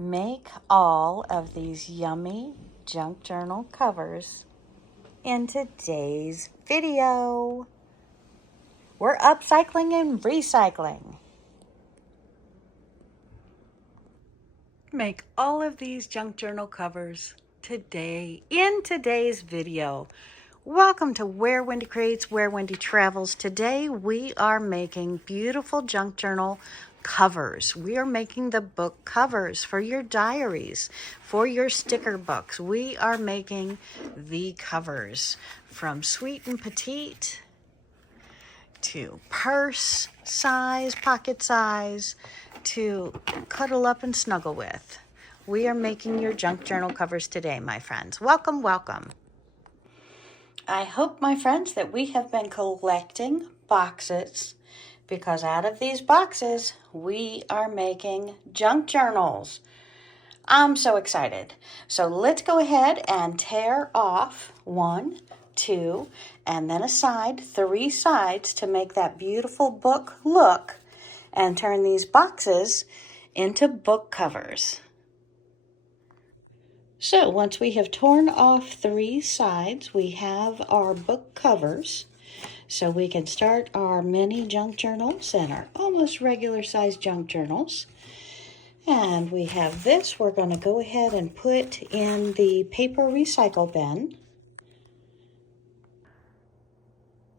make all of these yummy junk journal covers in today's video. We're upcycling and recycling. Make all of these junk journal covers today in today's video. Welcome to Where Wendy Creates, Where Wendy Travels. Today we are making beautiful junk journal covers. We are making the book covers for your diaries, for your sticker books. We are making the covers from sweet and petite to purse size, pocket size, to cuddle up and snuggle with. We are making your junk journal covers today, my friends. Welcome, welcome. I hope, my friends, that we have been collecting boxes because out of these boxes, we are making junk journals. I'm so excited. So let's go ahead and tear off 1, 2, and then aside 3 sides to make that beautiful book look and turn these boxes into book covers. So once we have torn off 3 sides, we have our book covers. So we can start our mini junk journals and our almost regular size junk journals. And we have this we're going to go ahead and put in the paper recycle bin.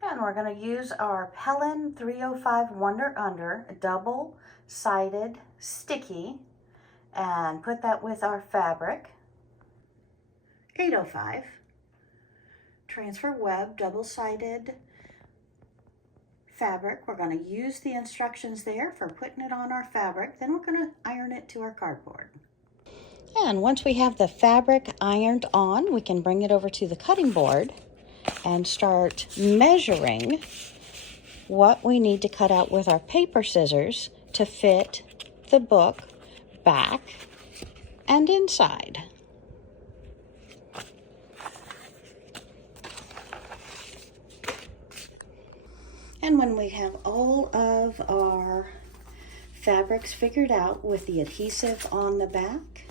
And we're going to use our Pellin 305 Wonder Under double-sided sticky and put that with our fabric. 805 transfer web double-sided fabric. We're going to use the instructions there for putting it on our fabric. Then we're going to iron it to our cardboard. And once we have the fabric ironed on, we can bring it over to the cutting board and start measuring what we need to cut out with our paper scissors to fit the book back and inside. And when we have all of our fabrics figured out with the adhesive on the back,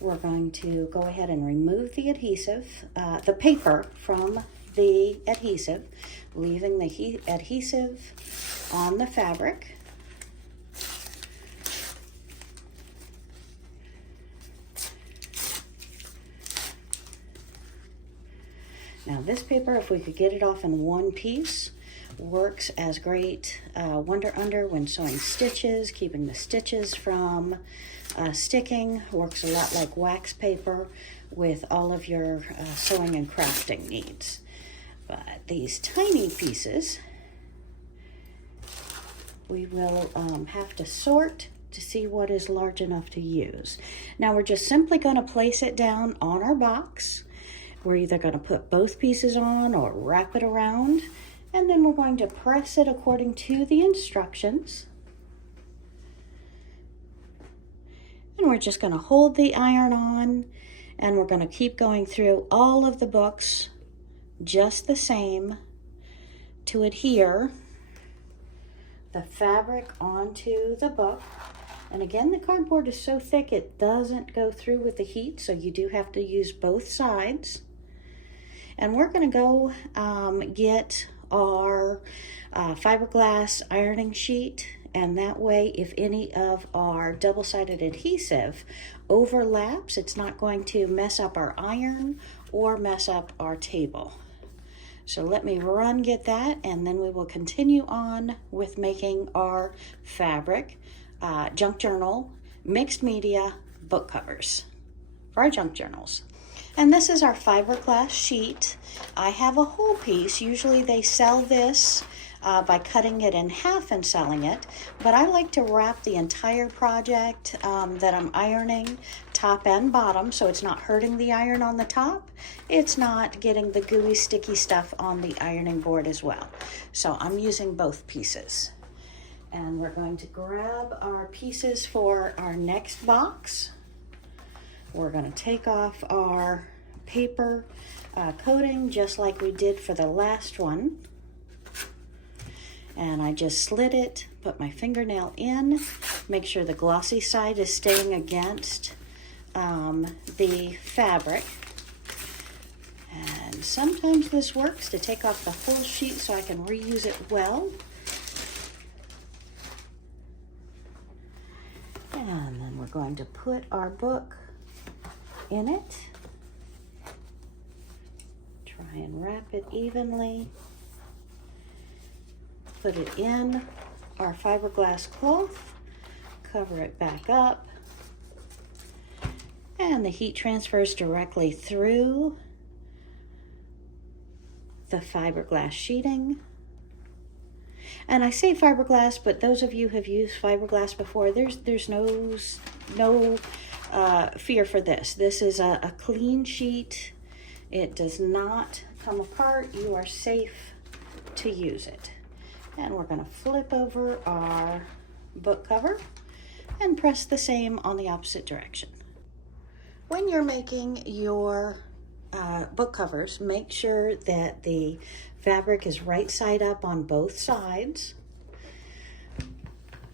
we're going to go ahead and remove the adhesive, the paper from the adhesive, leaving the adhesive on the fabric. Now this paper, if we could get it off in one piece, works as great Wonder Under when sewing stitches, keeping the stitches from sticking. Works a lot like wax paper with all of your sewing and crafting needs. But these tiny pieces, we will have to sort to see what is large enough to use. Now we're just simply going to place it down on our box. We're either going to put both pieces on or wrap it around. And then we're going to press it according to the instructions. And we're just going to hold the iron on, and we're going to keep going through all of the books just the same to adhere the fabric onto the book. And again, the cardboard is so thick it doesn't go through with the heat, so you do have to use both sides. And we're going to go get our fiberglass ironing sheet, and that way if any of our double-sided adhesive overlaps, it's not going to mess up our iron or mess up our table. So let me get that, and then we will continue on with making our fabric junk journal mixed media book covers for our junk journals. And this is our fiberglass sheet. I have a whole piece. Usually they sell this by cutting it in half and selling it, but I like to wrap the entire project that I'm ironing, top and bottom, so it's not hurting the iron on the top. It's not getting the gooey, sticky stuff on the ironing board as well. So I'm using both pieces. And we're going to grab our pieces for our next box. We're going to take off our paper coating just like we did for the last one. And I just slit it, put my fingernail in, make sure the glossy side is staying against the fabric. And sometimes this works to take off the whole sheet so I can reuse it well. And then we're going to put our book in it. Try and wrap it evenly. Put it in our fiberglass cloth, cover it back up, and the heat transfers directly through the fiberglass sheeting. And I say fiberglass, but those of you who have used fiberglass before, there's no fear for this. This is a clean sheet. It does not come apart. You are safe to use it. And we're going to flip over our book cover and press the same on the opposite direction. When you're making your book covers, make sure that the fabric is right side up on both sides.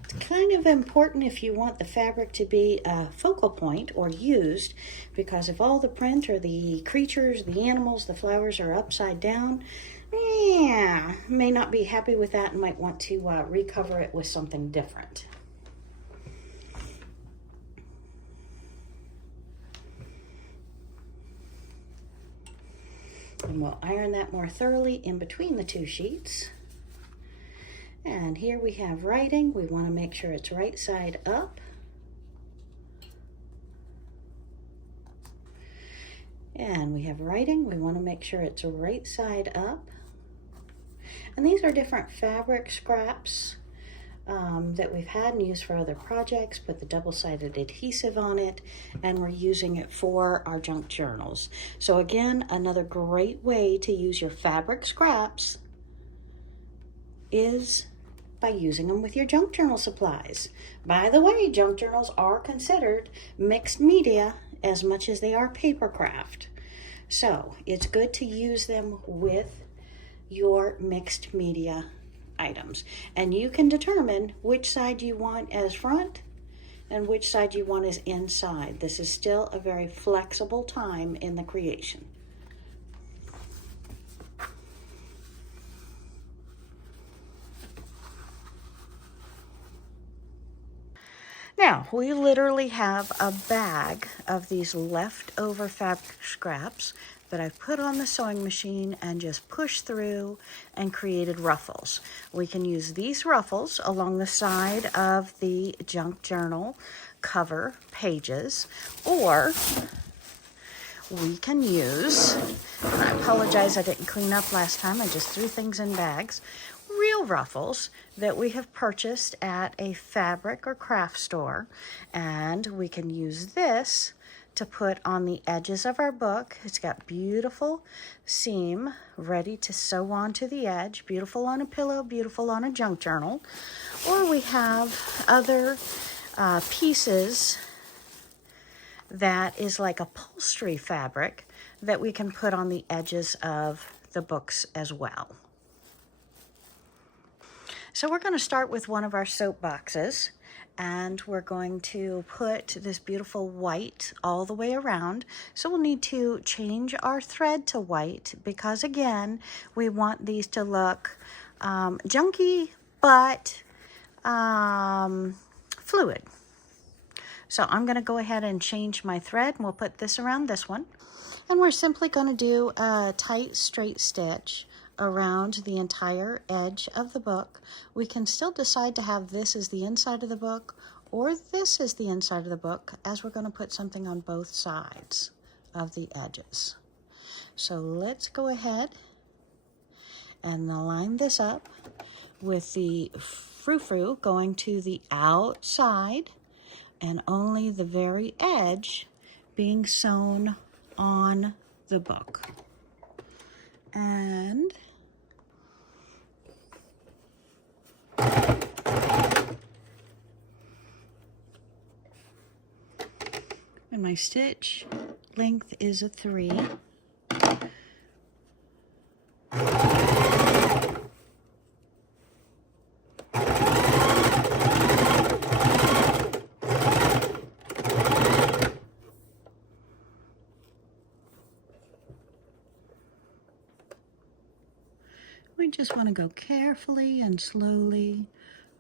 It's kind of important if you want the fabric to be a focal point or used, because if all the print or the creatures, the animals, the flowers are upside down, may not be happy with that and might want to recover it with something different. And we'll iron that more thoroughly in between the two sheets. And here we have writing. We want to make sure it's right side up. And we have writing. We want to make sure it's right side up. And these are different fabric scraps that we've had and used for other projects. Put the double-sided adhesive on it, and we're using it for our junk journals. So again, another great way to use your fabric scraps is by using them with your junk journal supplies. By the way, junk journals are considered mixed media as much as they are paper craft. So it's good to use them with your mixed media items. And you can determine which side you want as front and which side you want as inside. This is still a very flexible time in the creation. Now, we literally have a bag of these leftover fabric scraps that I've put on the sewing machine and just pushed through and created ruffles. We can use these ruffles along the side of the junk journal cover pages, or we can use, and I apologize I didn't clean up last time, I just threw things in bags, real ruffles that we have purchased at a fabric or craft store, and we can use this to put on the edges of our book. It's got beautiful seam ready to sew onto the edge, beautiful on a pillow, beautiful on a junk journal. Or we have other pieces that is like upholstery fabric that we can put on the edges of the books as well. So we're going to start with one of our soap boxes, and we're going to put this beautiful white all the way around. So we'll need to change our thread to white because, again, we want these to look junky but fluid. So I'm going to go ahead and change my thread, and we'll put this around this one. And we're simply going to do a tight straight stitch around the entire edge of the book. We can still decide to have this as the inside of the book or this is the inside of the book, as we're going to put something on both sides of the edges. So let's go ahead and line this up with the frou-frou going to the outside and only the very edge being sewn on the book. And my stitch length is a 3. we just want to go carefully and slowly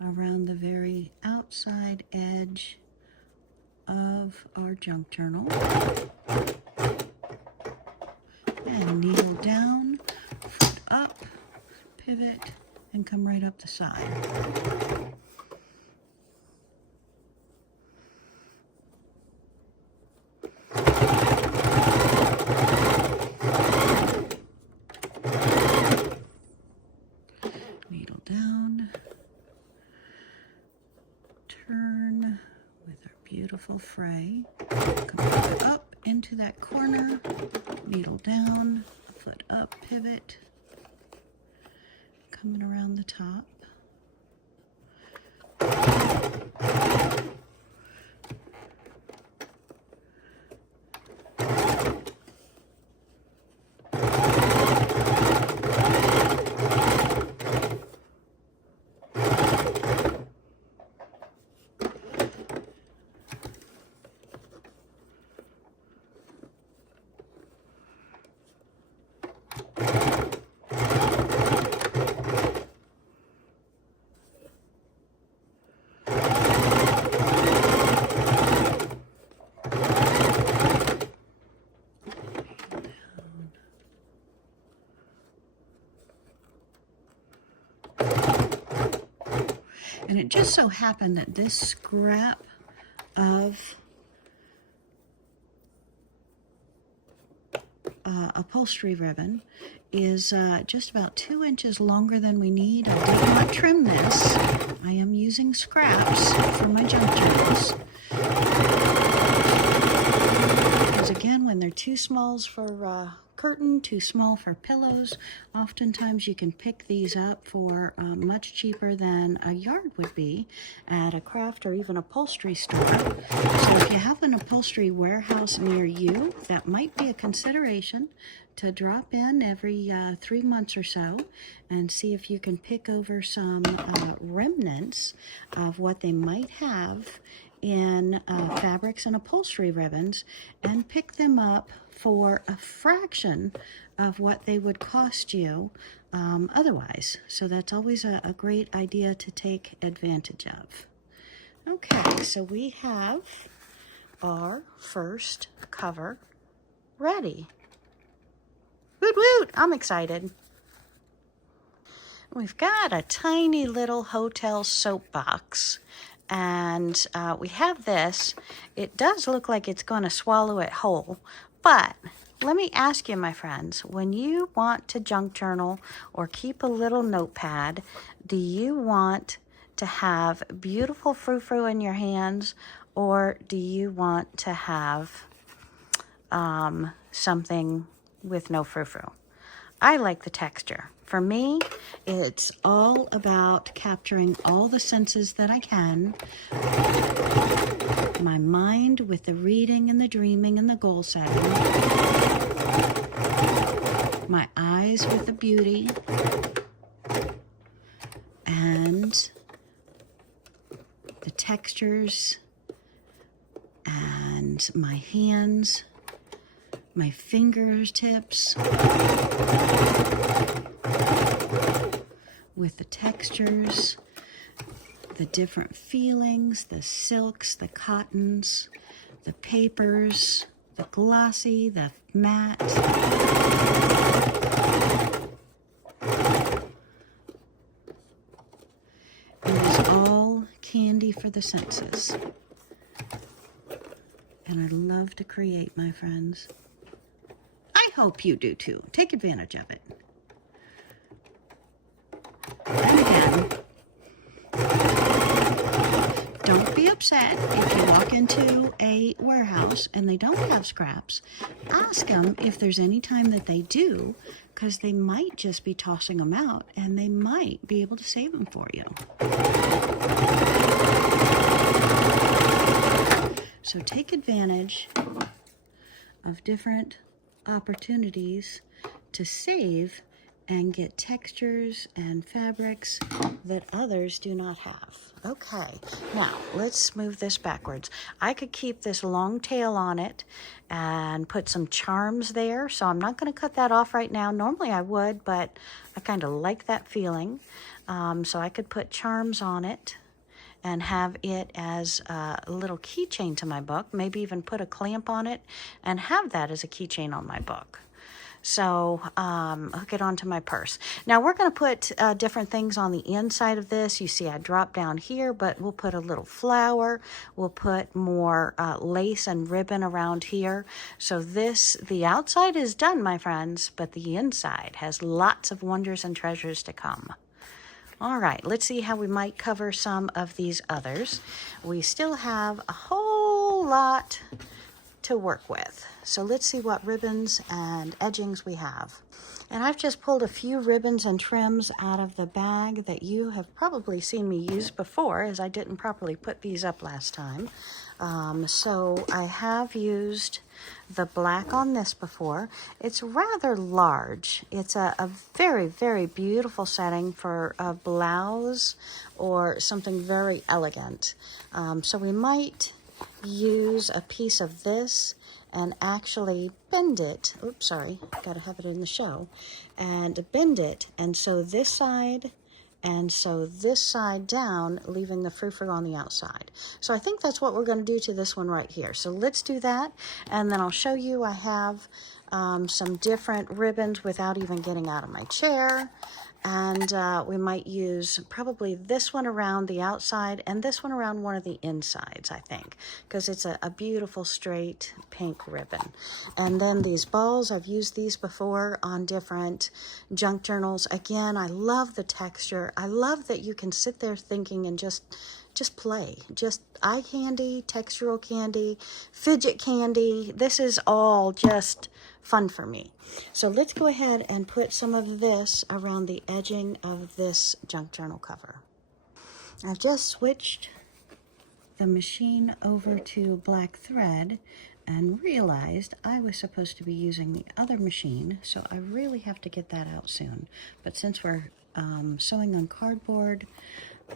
around the very outside edge of our junk journal. And needle down, foot up, pivot, and come right up the side. Needle down, turn with our beautiful fray, come up into that corner, needle down, foot up, pivot, coming around the top. And it just so happened that this scrap of upholstery ribbon is just about 2 inches longer than we need. I did not trim this. I am using scraps for my junk journals. Because again, when they're too small for curtain, too small for pillows, oftentimes you can pick these up for much cheaper than a yard would be at a craft or even upholstery store. So if you have an upholstery warehouse near you, that might be a consideration to drop in every 3 months or so and see if you can pick over some remnants of what they might have in fabrics and upholstery ribbons and pick them up for a fraction of what they would cost you otherwise. So that's always a great idea to take advantage of. Okay, so we have our first cover ready. Woot woot, I'm excited. We've got a tiny little hotel soap box, and we have this. It does look like it's going to swallow it whole, but let me ask you, my friends, when you want to junk journal or keep a little notepad, do you want to have beautiful frou-frou in your hands, or do you want to have something with no frou-frou? I like the texture. For me, it's all about capturing all the senses that I can. My mind with the reading and the dreaming and the goal setting. My eyes with the beauty. And the textures. And my hands. My fingertips. With the textures, the different feelings, the silks, the cottons, the papers, the glossy, the matte. It is all candy for the senses. And I love to create, my friends. I hope you do too. Take advantage of it. And again, don't be upset if you walk into a warehouse and they don't have scraps. Ask them if there's any time that they do, because they might just be tossing them out and they might be able to save them for you. So take advantage of different opportunities to save and get textures and fabrics that others do not have. Okay, now let's move this backwards. I could keep this long tail on it and put some charms there, so I'm not going to cut that off right now. Normally I would, but I kind of like that feeling. So I could put charms on it and have it as a little keychain to my book, maybe even put a clamp on it and have that as a keychain on my book. So hook it onto my purse. Now we're going to put different things on the inside of this. You see I dropped down here, but we'll put a little flower. We'll put more lace and ribbon around here. So the outside is done, my friends, but the inside has lots of wonders and treasures to come. All right, let's see how we might cover some of these others. We still have a whole lot to work with. So let's see what ribbons and edgings we have. And I've just pulled a few ribbons and trims out of the bag that you have probably seen me use before, as I didn't properly put these up last time. So I have used the black on this before. It's rather large. It's a very, very beautiful setting for a blouse or something very elegant. So we might use a piece of this and actually bend it. Oops, sorry, gotta have it in the show. And bend it and sew this side and sew this side down, leaving the frou-frou on the outside. So I think that's what we're going to do to this one right here. So let's do that, and then I'll show you I have some different ribbons without even getting out of my chair. And we might use probably this one around the outside and this one around one of the insides, I think, because it's a beautiful straight pink ribbon. And then these balls, I've used these before on different junk journals. Again, I love the texture. I love that you can sit there thinking and just play. Just eye candy, textural candy, fidget candy. This is all just fun for me. So let's go ahead and put some of this around the edging of this junk journal cover. I've just switched the machine over to black thread and realized I was supposed to be using the other machine, so I really have to get that out soon. But since we're sewing on cardboard,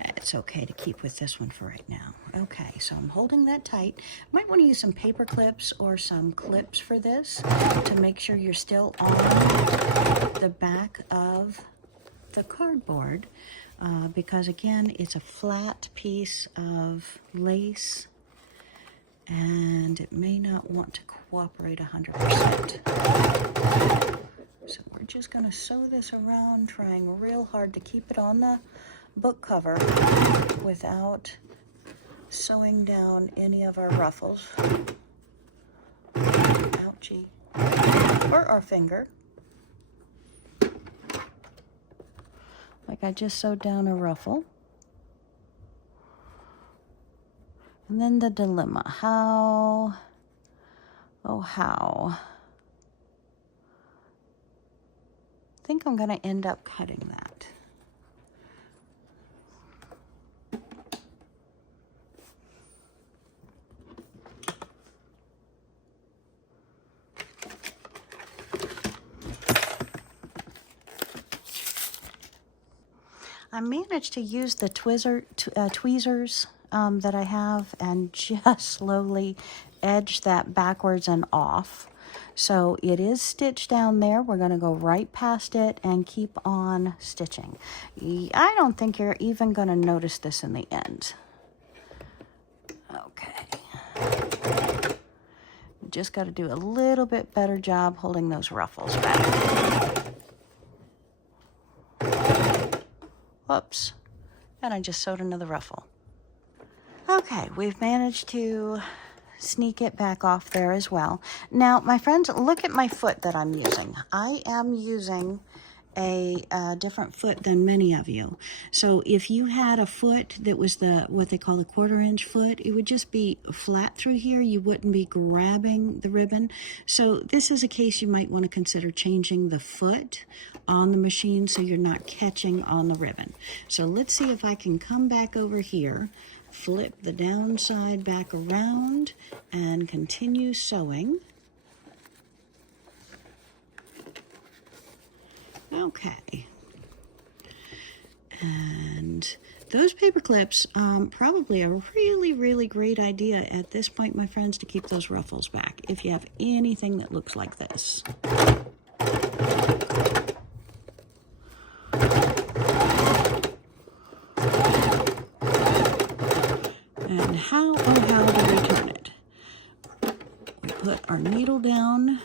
it's okay to keep with this one for right now. Okay, so I'm holding that tight. Might want to use some paper clips or some clips for this to make sure you're still on the back of the cardboard because again, it's a flat piece of lace and it may not want to cooperate 100%. So we're just going to sew this around, trying real hard to keep it on the book cover without sewing down any of our ruffles. Ouchie. Or our finger. Like I just sewed down a ruffle. And then the dilemma. How? Oh, how? I think I'm going to end up cutting that. I managed to use the tweezers that I have and just slowly edge that backwards and off. So it is stitched down there. We're going to go right past it and keep on stitching. I don't think you're even going to notice this in the end. Okay. Just got to do a little bit better job holding those ruffles back. Whoops, and I just sewed another ruffle. Okay, we've managed to sneak it back off there as well. Now, my friends, look at my foot that I'm using. I am using a different foot than many of you. So if you had a foot that was what they call the 1/4 inch foot, it would just be flat through here. You wouldn't be grabbing the ribbon. So this is a case you might want to consider changing the foot on the machine so you're not catching on the ribbon. So let's see if I can come back over here, flip the downside back around, and continue sewing. Okay. And those paper clips, probably a really, really great idea at this point, my friends, to keep those ruffles back if you have anything that looks like this. And how do we turn it? We put our needle down,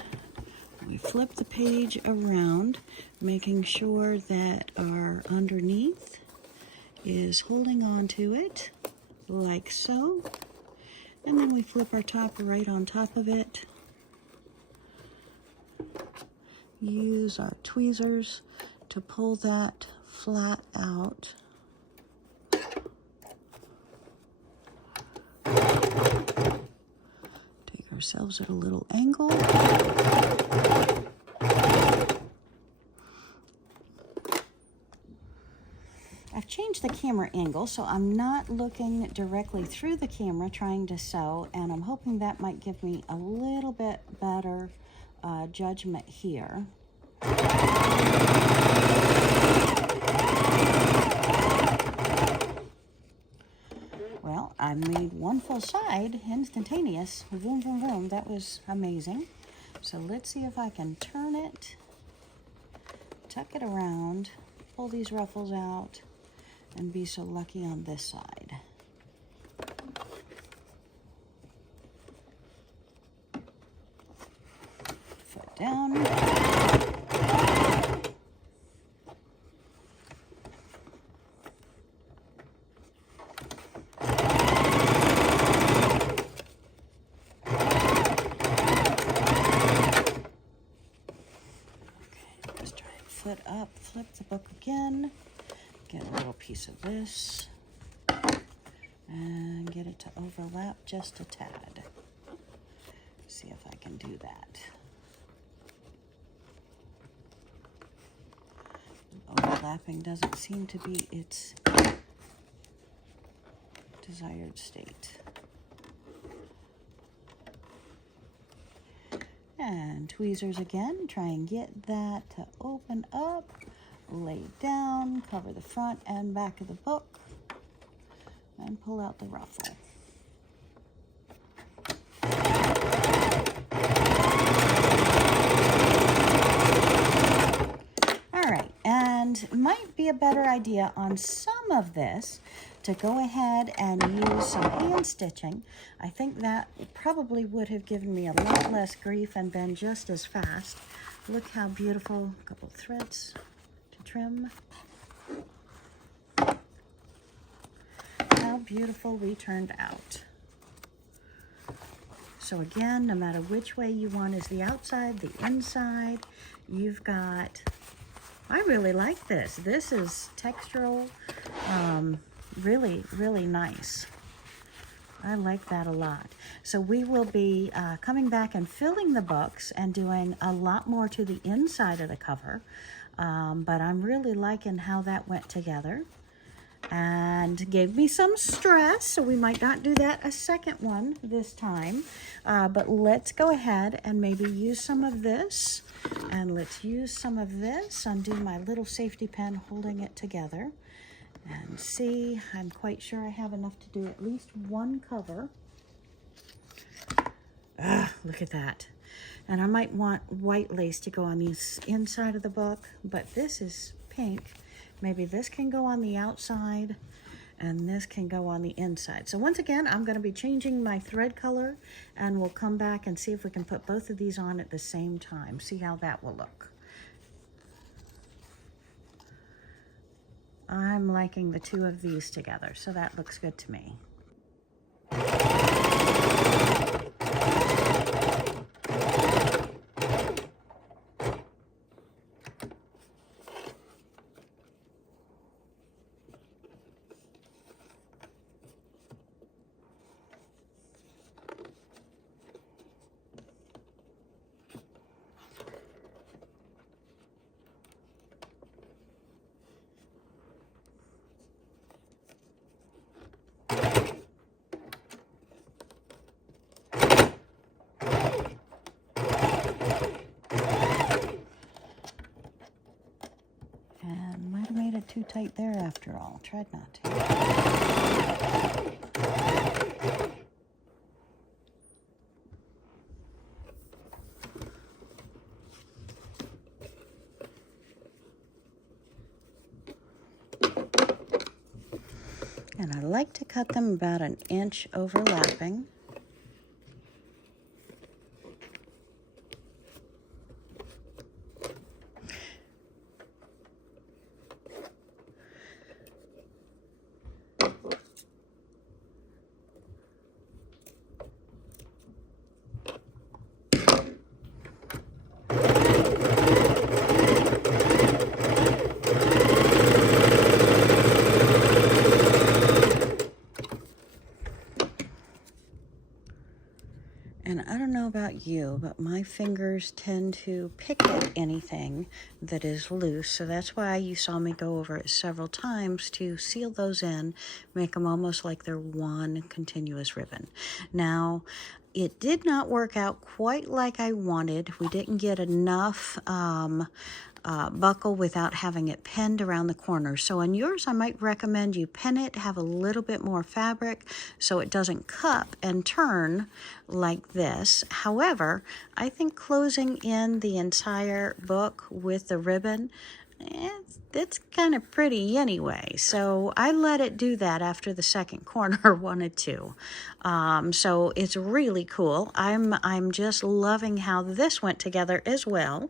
we flip the page around, making sure that our underneath is holding on to it, like so. And then we flip our top right on top of it. Use our tweezers to pull that flat out. Take ourselves at a little angle. I've changed the camera angle, so I'm not looking directly through the camera trying to sew, and I'm hoping that might give me a little bit better judgment here. Well, I made one full side instantaneous. Vroom, vroom, vroom. That was amazing. So let's see if I can turn it, tuck it around, pull these ruffles out, and be so lucky on this side. Foot down. Foot up, flip the book again, get a little piece of this, and get it to overlap just a tad. See if I can do that. Overlapping doesn't seem to be its desired state. And tweezers again, try and get that to open up, lay down, cover the front and back of the book, and pull out the ruffle. All right, and it might be a better idea on some of this to go ahead and use some hand stitching. I think that probably would have given me a lot less grief and been just as fast. Look how beautiful. A couple threads to trim. How beautiful we turned out. So again, no matter which way you want is the outside, the inside, you've got, I really like this. This is textural, really, really nice. I like that a lot. So we will be coming back and filling the books and doing a lot more to the inside of the cover. But I'm really liking how that went together and gave me some stress. So we might not do that a second one this time. But let's go ahead and maybe use some of this. And let's use some of this, undo my little safety pin holding it together. And see, I'm quite sure I have enough to do at least one cover. Look at that. And I might want white lace to go on the inside of the book, but this is pink. Maybe this can go on the outside and this can go on the inside. So once again, I'm going to be changing my thread color, and we'll come back and see if we can put both of these on at the same time. See how that will look. I'm liking the two of these together, so that looks good to me. tight there after all. Tried not to. And I like to cut them about 1 inch overlapping. And I don't know about you, but my fingers tend to pick at anything that is loose. So that's why you saw me go over it several times to seal those in, make them almost like they're one continuous ribbon. Now, it did not work out quite like I wanted. We didn't get enough buckle without having it pinned around the corners. So on yours, I might recommend you pin it, have a little bit more fabric so it doesn't cup and turn like this. However, I think closing in the entire book with the ribbon, it's kind of pretty anyway. So I let it do that after the second corner wanted to. So it's really cool. I'm just loving how this went together as well.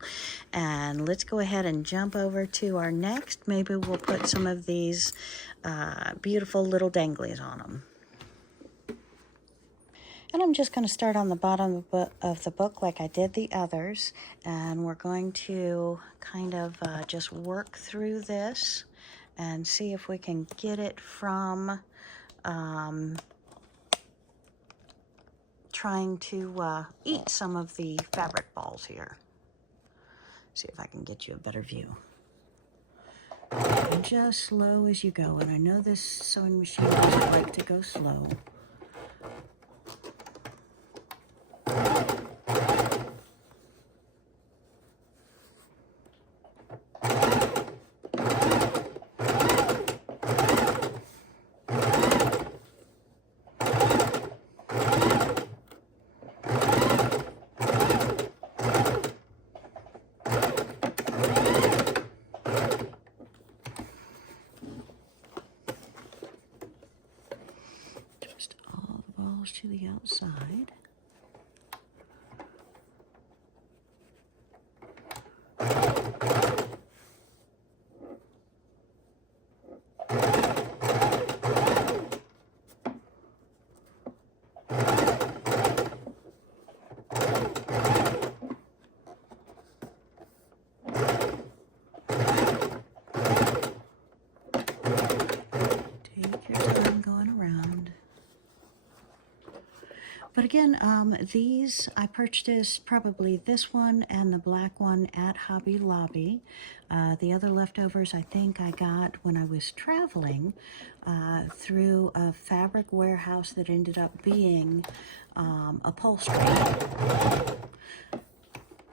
And let's go ahead and jump over to our next. Maybe we'll put some of these beautiful little danglies on them. And I'm just going to start on the bottom of the book like I did the others. And we're going to kind of just work through this and see if we can get it from trying to eat some of the fabric balls here. See if I can get you a better view. And just slow as you go. And I know this sewing machine doesn't like to go slow. Just all the balls to the outside. But again, these I purchased probably this one and the black one at Hobby Lobby. The other leftovers I think I got when I was traveling through a fabric warehouse that ended up being upholstery.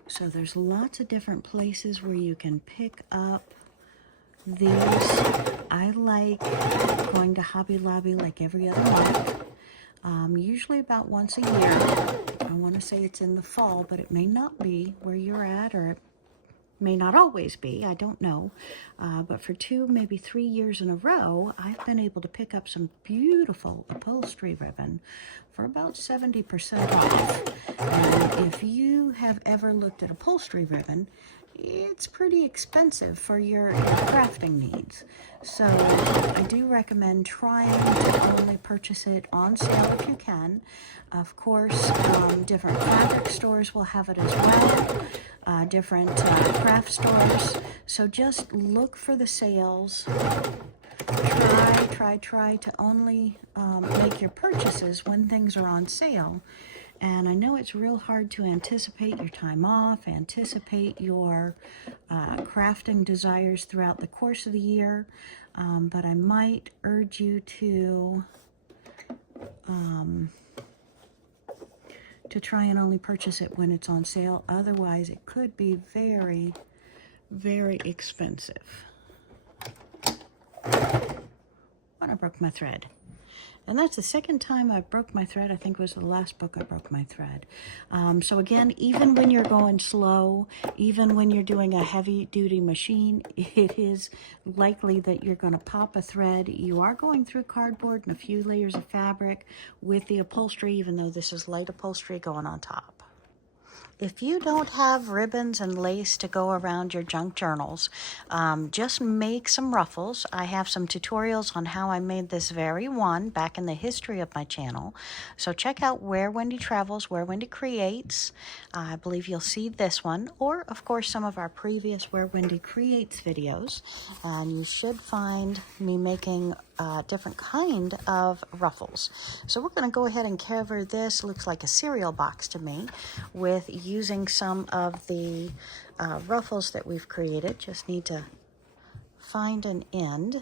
So there's lots of different places where you can pick up these. I like going to Hobby Lobby like every other month. Usually about once a year. I want to say it's in the fall, but it may not be where you're at, or it may not always be. I don't know. But for 2, maybe 3 years in a row, I've been able to pick up some beautiful upholstery ribbon for about 70% off. And if you have ever looked at upholstery ribbon, it's pretty expensive for your crafting needs. So I do recommend trying to only purchase it on sale if you can. Of course, different fabric stores will have it as well, different craft stores. So just look for the sales. Try to only make your purchases when things are on sale. And I know it's real hard to anticipate your time off, anticipate your crafting desires throughout the course of the year, but I might urge you to try and only purchase it when it's on sale. Otherwise, it could be very, very expensive. I broke my thread. And that's the second time I broke my thread. I think it was the last book I broke my thread. So again, even when you're going slow, even when you're doing a heavy duty machine, it is likely that you're going to pop a thread. You are going through cardboard and a few layers of fabric with the upholstery, even though this is light upholstery going on top. If you don't have ribbons and lace to go around your junk journals, just make some ruffles. I have some tutorials on how I made this very one back in the history of my channel. So check out Where Wendy Travels, Where Wendy Creates. I believe you'll see this one, or of course some of our previous Where Wendy Creates videos. And you should find me making different kind of ruffles. So we're going to go ahead and cover this. Looks like a cereal box to me, with using some of the ruffles that we've created. Just need to find an end.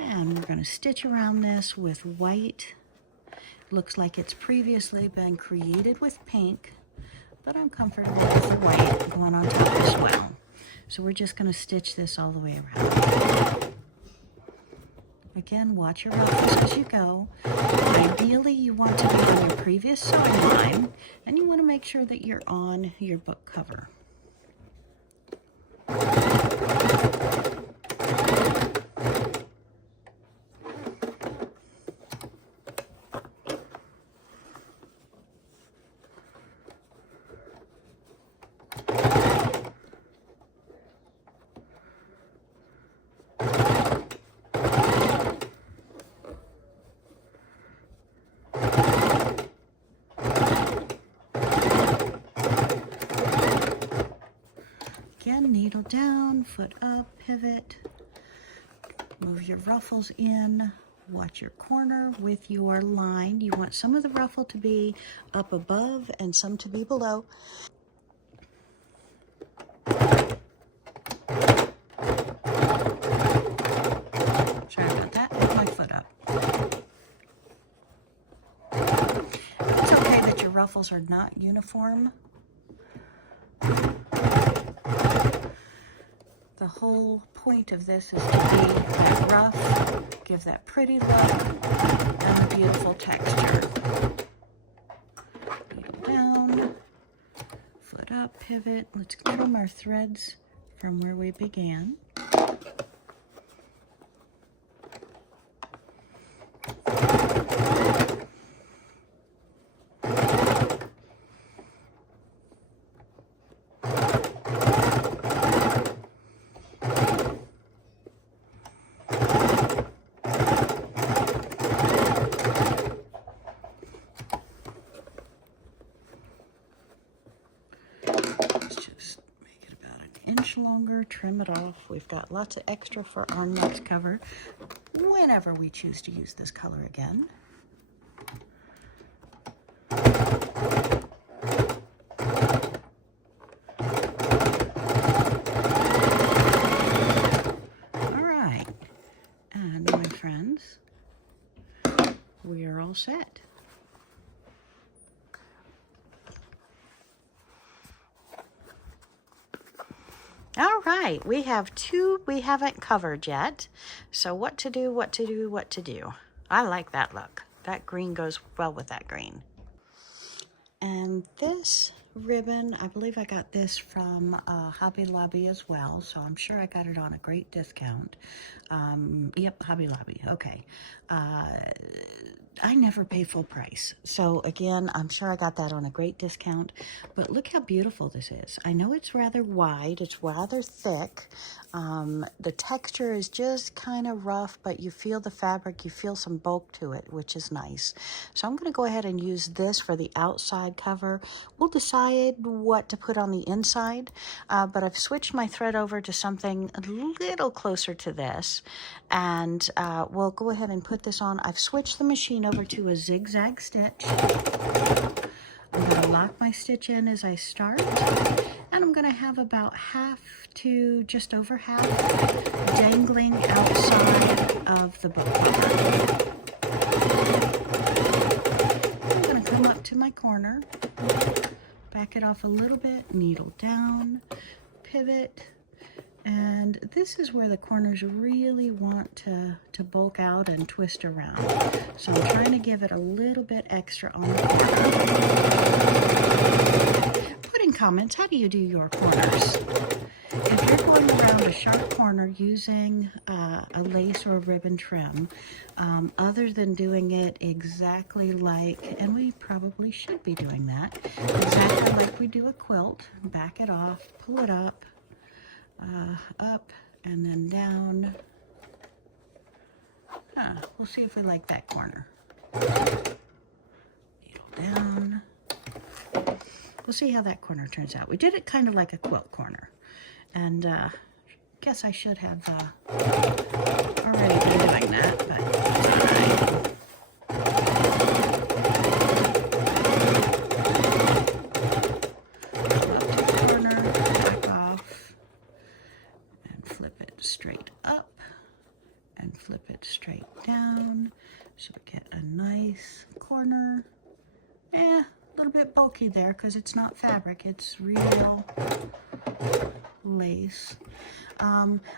And we're going to stitch around this with white. Looks like it's previously been created with pink, but I'm comfortable with the white going on top as well. So we're just going to stitch this all the way around. Again, watch your ruffles as you go. Ideally, you want to be on your previous sewing line, and you want to make sure that you're on your book cover. Again, needle down, foot up, pivot, move your ruffles in, watch your corner with your line. You want some of the ruffle to be up above and some to be below. Sorry about that, put my foot up. It's okay that your ruffles are not uniform. The whole point of this is to be that rough, give that pretty look, and a beautiful texture. Needle down, foot up, pivot. Let's trim our threads from where we began. Longer, trim it off. We've got lots of extra for our next cover whenever we choose to use this color again. All right, and my friends, we are all set. All right, we have two we haven't covered yet. So what to do, what to do, what to do. I like that look. That green goes well with that green. And this ribbon, I believe I got this from Hobby Lobby as well, so I'm sure I got it on a great discount. Yep, Hobby Lobby, okay. I never pay full price. So again, I'm sure I got that on a great discount, but look how beautiful this is. I know it's rather wide, it's rather thick. The texture is just kind of rough, but you feel the fabric, you feel some bulk to it, which is nice. So I'm going to go ahead and use this for the outside cover. We'll decide what to put on the inside, but I've switched my thread over to something a little closer to this, and we'll go ahead and put this on. I've switched the machine over to a zigzag stitch. I'm going to lock my stitch in as I start, and I'm going to have about half to just over half dangling outside of the book cover. I'm going to come up to my corner, back it off a little bit, needle down, pivot, And this is where the corners really want to bulk out and twist around. So I'm trying to give it a little bit extra on the corner. Put in comments, how do you do your corners? If you're going around a sharp corner using a lace or a ribbon trim, other than doing it exactly like, and we probably should be doing that, exactly like we do a quilt, back it off, pull it up, and then down. We'll see if we like that corner. Needle down. We'll see how that corner turns out. We did it kind of like a quilt corner. And guess I should have already been doing that, but it's all right. Up to the corner, back off, and flip it straight up, and flip it straight down, so we get a nice corner. A little bit bulky there because it's not fabric, it's real lace.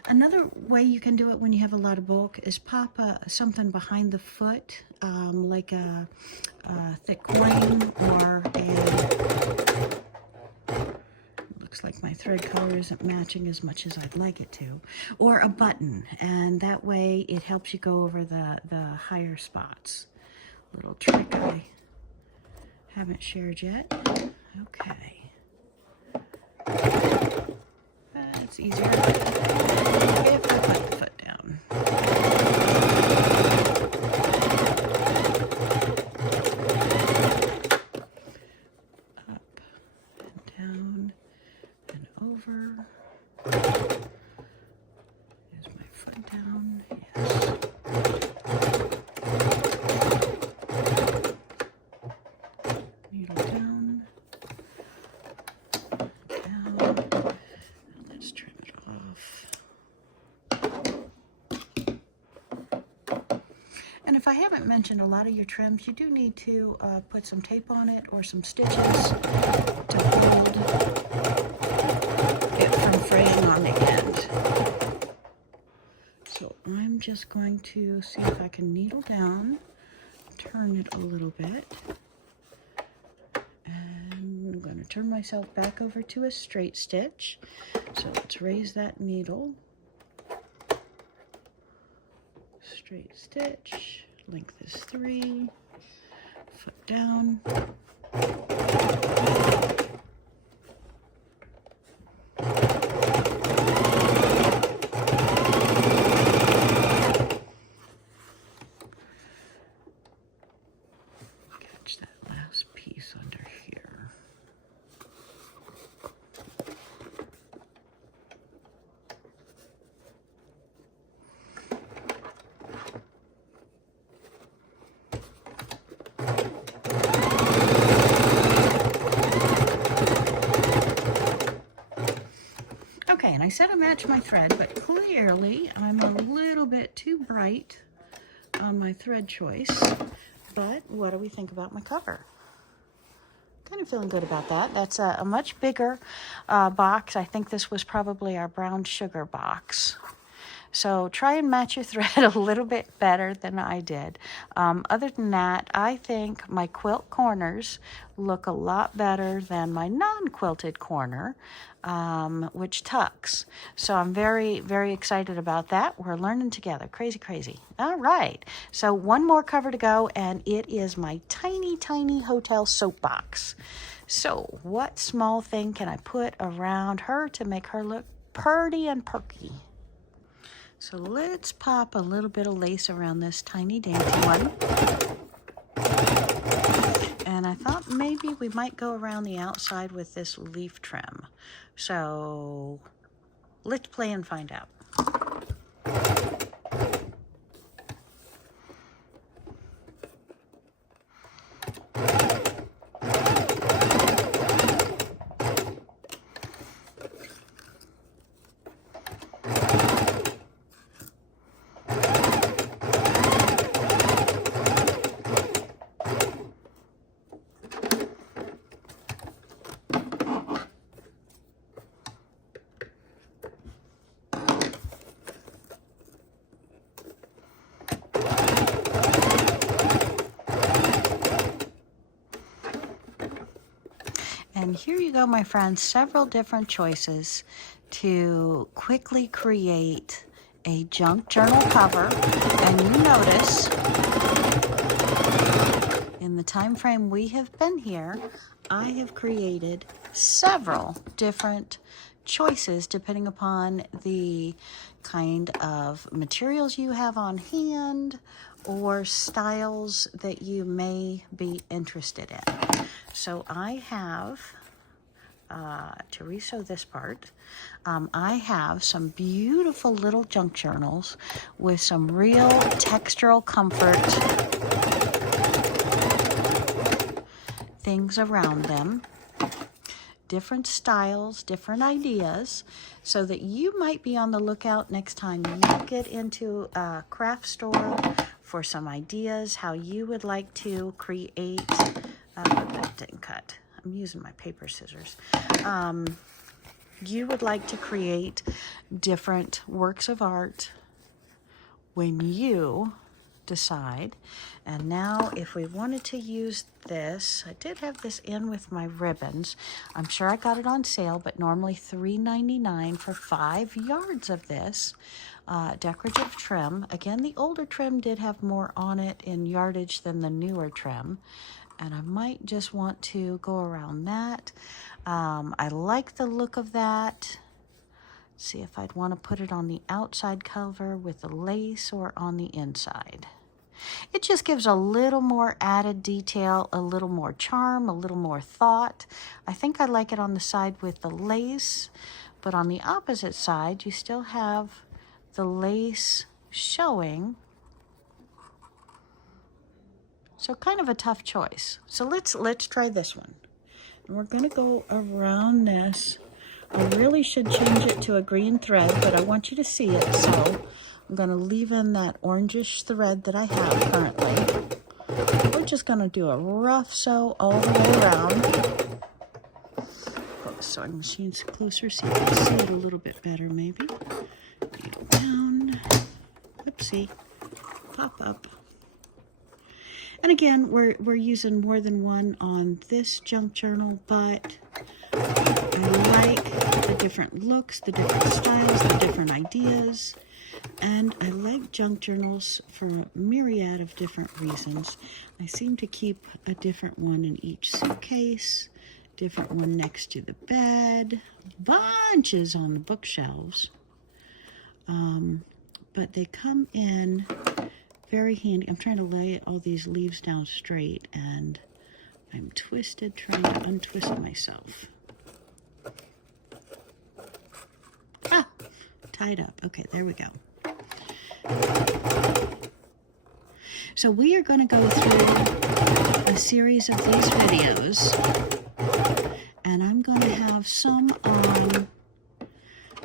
Another way you can do it when you have a lot of bulk is pop something behind the foot, like a thick coin or looks like my thread color isn't matching as much as I'd like it to, or a button, and that way it helps you go over the higher spots. Little trick I haven't shared yet. Okay. It's easier if I put the foot down. Up and down and over. Is my foot down? Yes. Needle down. Let's trim it off. And if I haven't mentioned, a lot of your trims, you do need to put some tape on it or some stitches to hold it from fraying on the end. So I'm just going to see if I can needle down, turn it a little bit, and I'm going to turn myself back over to a straight stitch. So let's raise that needle. Straight stitch, length is 3, foot down. Catch that last piece under here. Okay, and I said I matched my thread, but clearly I'm a little bit too bright on my thread choice. But what do we think about my cover? Kind of feeling good about that. That's a much bigger box. I think this was probably our brown sugar box. So try and match your thread a little bit better than I did. Other than that, I think my quilt corners look a lot better than my non-quilted corner, which tucks. So I'm very, very excited about that. We're learning together. Crazy, crazy. All right. So one more cover to go, and it is my tiny, tiny hotel soapbox. So what small thing can I put around her to make her look purty and perky? So let's pop a little bit of lace around this tiny dainty one. And I thought maybe we might go around the outside with this leaf trim. So let's play and find out. And here you go, my friends, several different choices to quickly create a junk journal cover. And you notice in the time frame we have been here, I have created several different choices depending upon the kind of materials you have on hand or styles that you may be interested in. So I have, to resew this part, I have some beautiful little junk journals with some real textural comfort things around them, different styles, different ideas, so that you might be on the lookout next time you get into a craft store for some ideas how you would like to create. That didn't cut. I'm using my paper scissors. You would like to create different works of art when you decide. And now if we wanted to use this, I did have this in with my ribbons. I'm sure I got it on sale, but normally $3.99 for 5 yards of this decorative trim. Again, the older trim did have more on it in yardage than the newer trim, and I might just want to go around that. I like the look of that. See if I'd want to put it on the outside cover with the lace or on the inside. It just gives a little more added detail, a little more charm, a little more thought. I think I like it on the side with the lace, but on the opposite side, you still have the lace showing. So kind of a tough choice. So let's try this one. And we're gonna go around this. I really should change it to a green thread, but I want you to see it, so I'm going to leave in that orangish thread that I have currently. We're just going to do a rough sew all the way around. Put the sewing machine closer so you can see it a little bit better maybe. Get down. Whoopsie. Pop up. And again, we're using more than one on this junk journal, but I like the different looks, the different styles, the different ideas. And I like junk journals for a myriad of different reasons. I seem to keep a different one in each suitcase, different one next to the bed, bunches on the bookshelves. But they come in very handy. I'm trying to lay all these leaves down straight, and I'm twisted trying to untwist myself. Ah, tied up. Okay, there we go. So we are going to go through a series of these videos, and I'm going to have some on,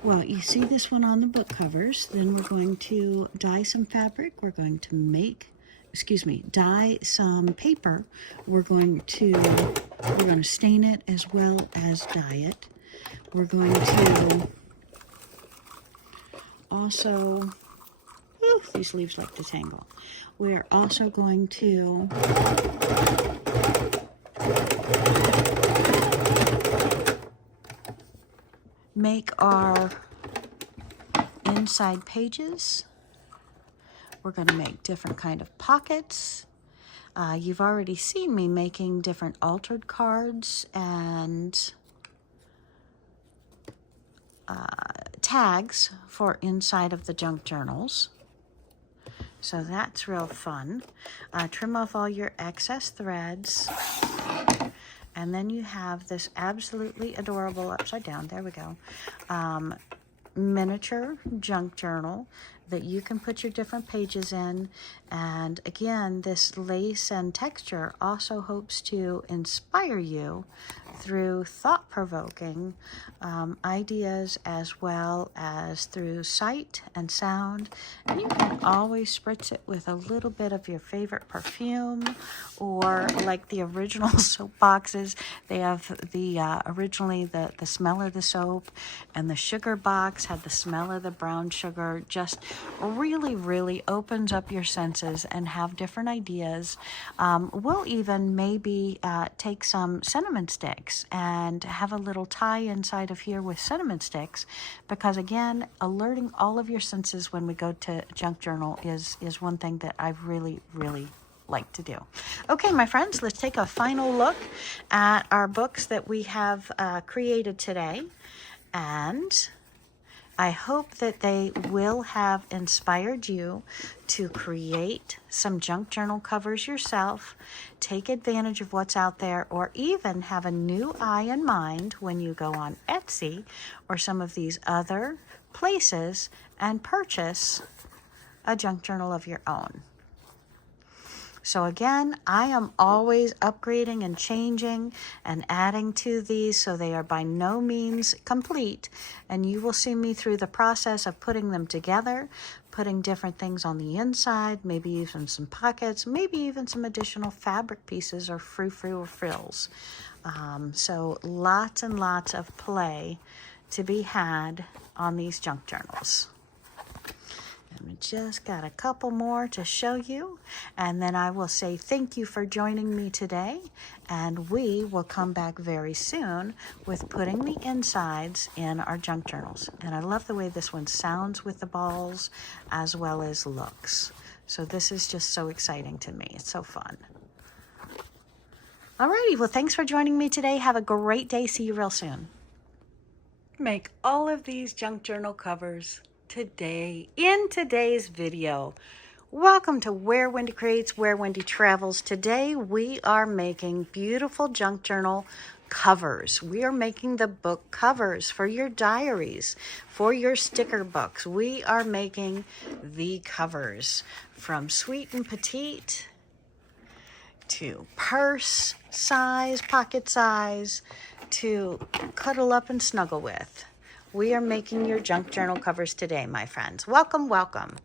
well, you see this one on the book covers. Then we're going to dye some fabric. We're going to dye some paper. We're going to stain it as well as dye it. We're going to also, these leaves like to tangle. We're also going to make our inside pages. We're going to make different kind of pockets. You've already seen me making different altered cards and tags for inside of the junk journals. So that's real fun. Trim off all your excess threads. And then you have this absolutely adorable, upside down, there we go, miniature junk journal that you can put your different pages in. And again, this lace and texture also hopes to inspire you through thought-provoking ideas, as well as through sight and sound. And you can always spritz it with a little bit of your favorite perfume or like the original soap boxes. They have the originally the smell of the soap, and the sugar box had the smell of the brown sugar. Just really, really opens up your senses and have different ideas. We'll even maybe take some cinnamon sticks and have a little tie inside of here with cinnamon sticks, because again, alerting all of your senses when we go to junk journal is one thing that I really, really like to do. Okay, my friends, let's take a final look at our books that we have created today, and I hope that they will have inspired you to create some junk journal covers yourself, take advantage of what's out there, or even have a new eye in mind when you go on Etsy or some of these other places and purchase a junk journal of your own. So again, I am always upgrading and changing and adding to these, so they are by no means complete. And you will see me through the process of putting them together, putting different things on the inside, maybe even some pockets, maybe even some additional fabric pieces or frou-frou or frills. So lots and lots of play to be had on these junk journals. And we just got a couple more to show you, and then I will say thank you for joining me today, and we will come back very soon with putting the insides in our junk journals. And I love the way this one sounds with the balls as well as looks. So this is just so exciting to me. It's so fun. Alrighty, well, thanks for joining me today. Have a great day. See you real soon. Make all of these junk journal covers today in today's video. Welcome to Where Wendy Creates, Where Wendy Travels. Today we are making beautiful junk journal covers. We are making the book covers for your diaries, for your sticker books. We are making the covers from sweet and petite to purse size, pocket size, to cuddle up and snuggle with. We are making your junk journal covers today, my friends. Welcome, welcome.